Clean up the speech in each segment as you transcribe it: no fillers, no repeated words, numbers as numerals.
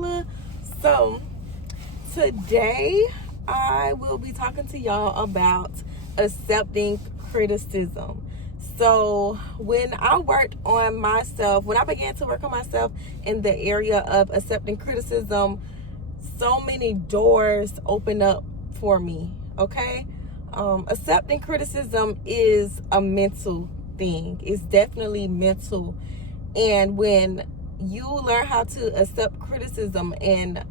Tanala. So today I will be talking to y'all about accepting criticism. So when I worked on myself, when I began to work on myself in the area of accepting criticism, so many doors open up for me. Okay, accepting criticism is a mental thing. It's definitely mental. And when you learn how to accept criticism and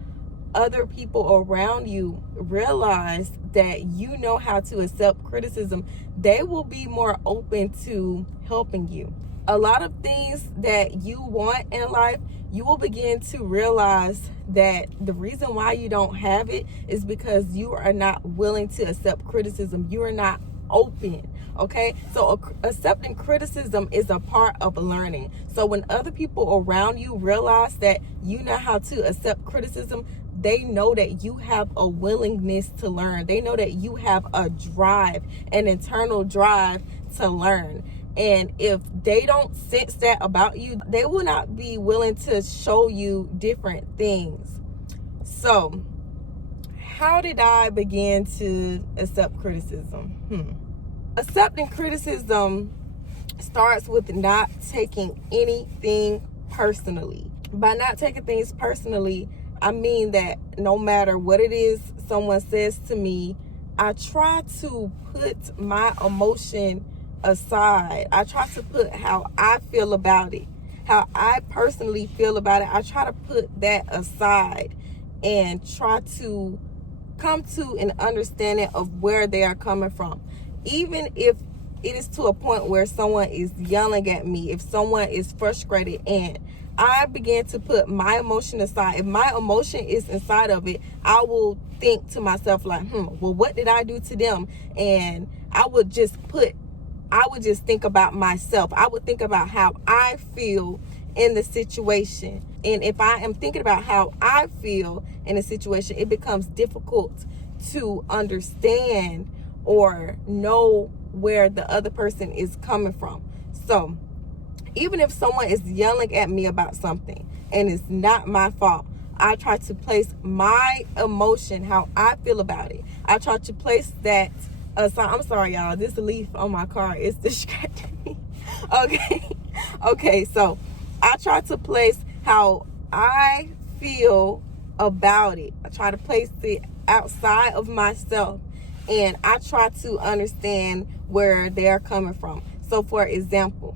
other people around you realize that you know how to accept criticism, they will be more open to helping you. A lot of things that you want in life, you will begin to realize that the reason why you don't have it is because you are not willing to accept criticism. You are not open. Okay, so accepting criticism is a part of learning. So when other people around you realize that you know how to accept criticism, they know that you have a willingness to learn. They know that you have a drive, an internal drive to learn. And if they don't sense that about you, they will not be willing to show you different things. So how did I begin to accept criticism? Accepting criticism starts with not taking anything personally. By not taking things personally, I mean that no matter what it is someone says to me, I try to put my emotion aside. I try to put how I feel about it, how I personally feel about it. I try to put that aside and try to come to an understanding of where they are coming from. Even if it is to a point where someone is yelling at me, if someone is frustrated, and I begin to put my emotion aside. If my emotion is inside of it, I will think to myself like, well, what did I do to them? And I would just think about myself. I would think about how I feel in the situation. And if I am thinking about how I feel in a situation, it becomes difficult to understand or know where the other person is coming from. So even if someone is yelling at me about something and it's not my fault, I try to place my emotion, how I feel about it. I try to place that aside. I'm sorry, y'all. This leaf on my car is distracting me. Okay. So I try to place how I feel about it. I try to place it outside of myself, and I try to understand where they are coming from. So for example,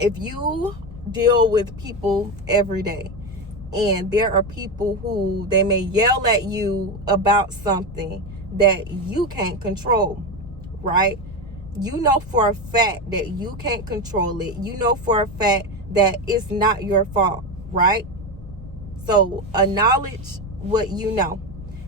if you deal with people every day and there are people who they may yell at you about something that you can't control, right? You know for a fact that you can't control it. You know for a fact that it's not your fault, right? So acknowledge what you know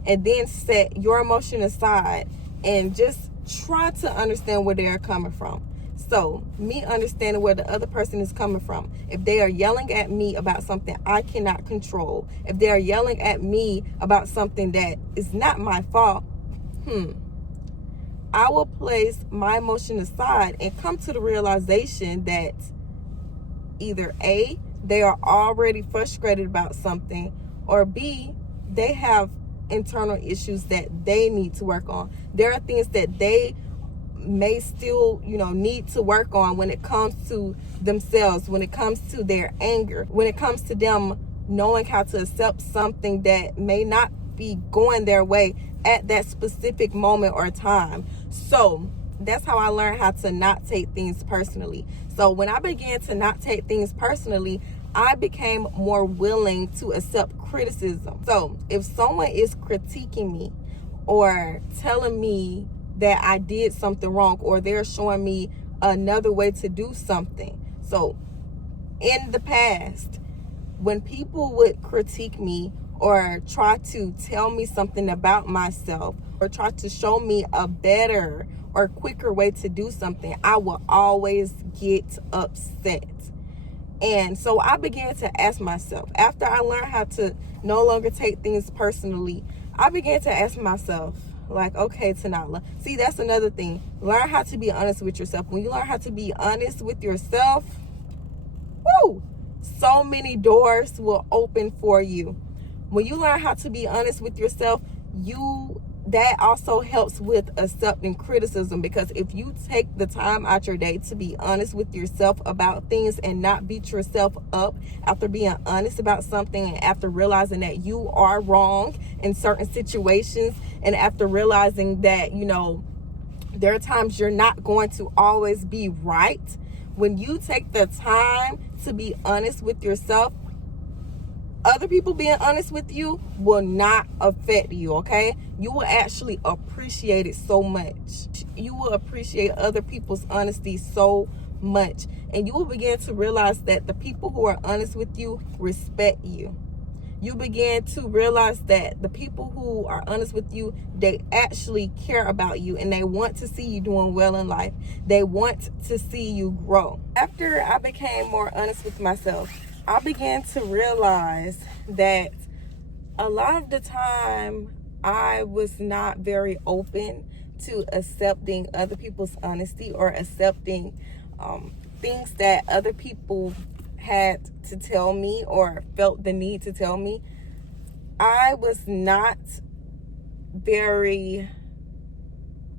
and then set your emotion aside and just try to understand where they're coming from. So me understanding where the other person is coming from. If they are yelling at me about something I cannot control, if they are yelling at me about something that is not my fault, I will place my emotion aside and come to the realization that either A, they are already frustrated about something, or B, they have internal issues that they need to work on. There are things that they may still, need to work on when it comes to themselves, when it comes to their anger, when it comes to them knowing how to accept something that may not be going their way at that specific moment or time. So that's how I learned how to not take things personally. So when I began to not take things personally, I became more willing to accept criticism. So if someone is critiquing me or telling me that I did something wrong, or they're showing me another way to do something. So in the past, when people would critique me or try to tell me something about myself or try to show me a better or quicker way to do something, I will always get upset. And so I began to ask myself, after I learned how to no longer take things personally, I began to ask myself, like, okay, Tanala, see, that's another thing. Learn how to be honest with yourself. When you learn how to be honest with yourself, so many doors will open for you. when you learn how to be honest with yourself, that also helps with accepting criticism, because if you take the time out your day to be honest with yourself about things and not beat yourself up after being honest about something, and after realizing that you are wrong in certain situations, and after realizing that, there are times you're not going to always be right, when you take the time to be honest with yourself, other people being honest with you will not affect you, okay? You will actually appreciate it so much. You will appreciate other people's honesty so much. And you will begin to realize that the people who are honest with you respect you. You begin to realize that the people who are honest with you, they actually care about you, and they want to see you doing well in life. They want to see you grow. After I became more honest with myself, I began to realize that a lot of the time I was not very open to accepting other people's honesty, or accepting things that other people had to tell me or felt the need to tell me. I was not very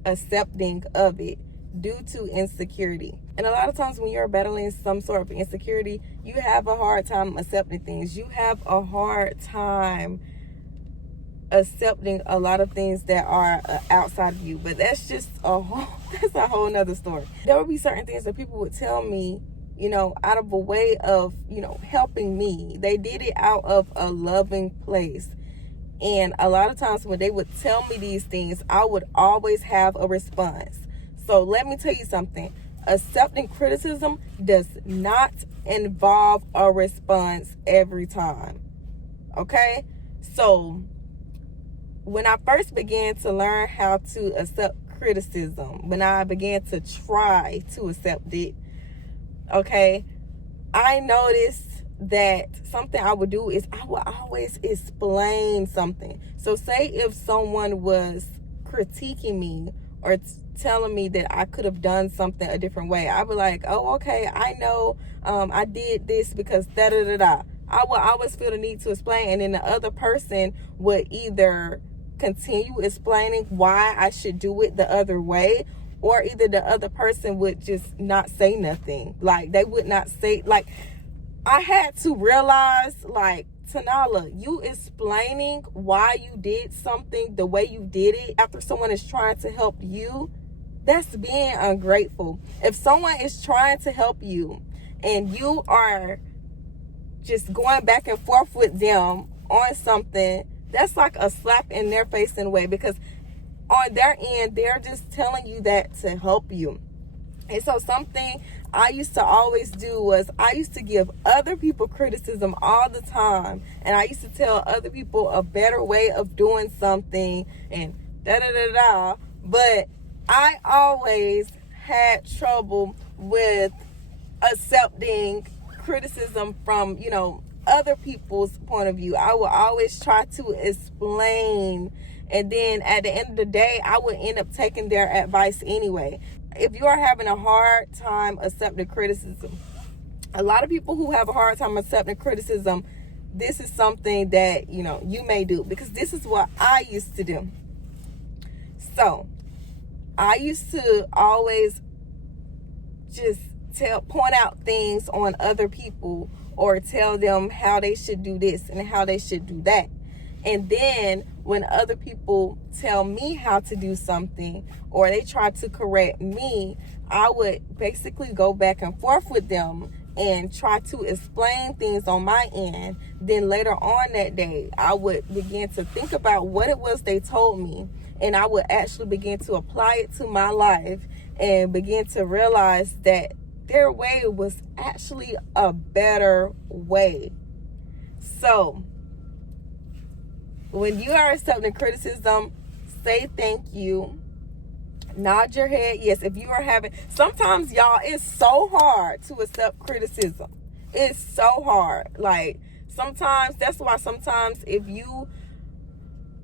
accepting of it due to insecurity. And a lot of times when you're battling some sort of insecurity, you have a hard time accepting things. You have a hard time accepting a lot of things that are outside of you. But that's just that's a whole nother story. There would be certain things that people would tell me, out of a way of, helping me. They did it out of a loving place. And a lot of times when they would tell me these things, I would always have a response. So let me tell you something. Accepting criticism does not involve a response every time. Okay? So when I first began to learn how to accept criticism, when I began to try to accept it, okay, I noticed that something I would do is I would always explain something. So say if someone was critiquing me or telling me that I could have done something a different way, I'd be like, oh, okay, I know I did this because da-da-da-da. I would always feel the need to explain, and then the other person would either continue explaining why I should do it the other way, or either the other person would just not say nothing. Like, they would not say, like, I had to realize, like, Tanala, you explaining why you did something the way you did it after someone is trying to help you, that's being ungrateful. If someone is trying to help you and you are just going back and forth with them on something, that's like a slap in their face in a way, because on their end, they're just telling you that to help you. And so something I used to always do was I used to give other people criticism all the time. And I used to tell other people a better way of doing something and da-da-da-da. But I always had trouble with accepting criticism from, other people's point of view. I would always try to explain, and then at the end of the day, I would end up taking their advice anyway. If you are having a hard time accepting criticism, a lot of people who have a hard time accepting criticism, this is something that, you may do, because this is what I used to do. So I used to always just point out things on other people, or tell them how they should do this and how they should do that. And then when other people tell me how to do something, or they try to correct me, I would basically go back and forth with them and try to explain things on my end. Then later on that day, I would begin to think about what it was they told me, and I would actually begin to apply it to my life and begin to realize that their way was actually a better way. So when you are accepting criticism, say thank you. Nod your head. Yes, if you are having... Sometimes, y'all, it's so hard to accept criticism. It's so hard. Like, sometimes, that's why sometimes if you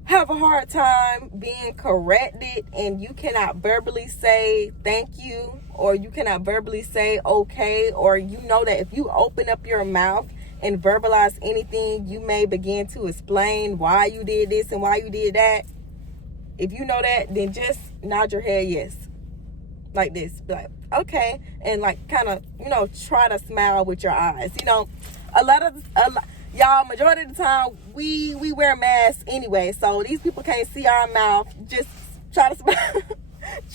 have a hard time being corrected and you cannot verbally say thank you, or you cannot verbally say okay, or that if you open up your mouth and verbalize anything, you may begin to explain why you did this and why you did that. If you know that, then just nod your head yes. Like this. Be like, okay. And like kind of, try to smile with your eyes. Y'all, majority of the time, we wear masks anyway. So these people can't see our mouth. Just try to smile.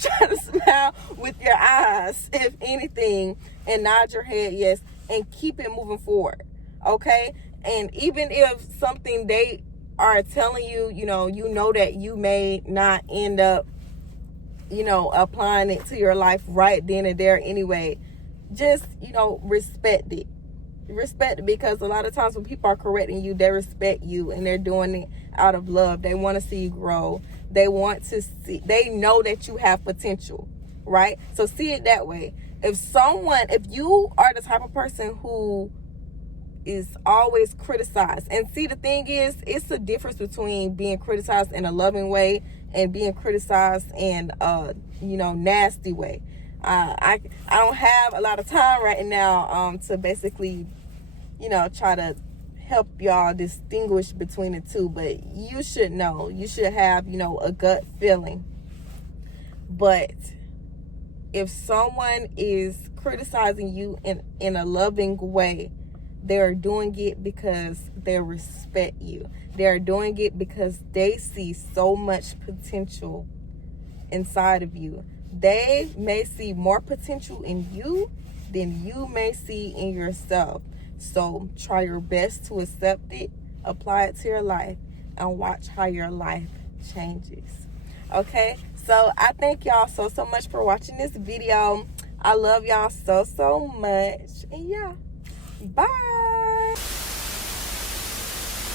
Try to smile with your eyes, if anything, and nod your head yes, and keep it moving forward. Okay? And even if something they are telling you, you know that you may not end up, applying it to your life right then and there anyway, just, respect it. Respect it, because a lot of times when people are correcting you, they respect you and they're doing it out of love. They want to see you grow. They know that you have potential, right? So see it that way. If you are the type of person who is always criticized, and see, the thing is, it's a difference between being criticized in a loving way and being criticized in a nasty way. I don't have a lot of time right now to basically try to help y'all distinguish between the two, but you should know. You should have a gut feeling. But if someone is criticizing you in a loving way, they're doing it because they respect you. They're doing it because they see so much potential inside of you. They may see more potential in you than you may see in yourself. So try your best to accept it, apply it to your life, and watch how your life changes. Okay? So I thank y'all so much for watching this video. I love y'all so much. And yeah, bye.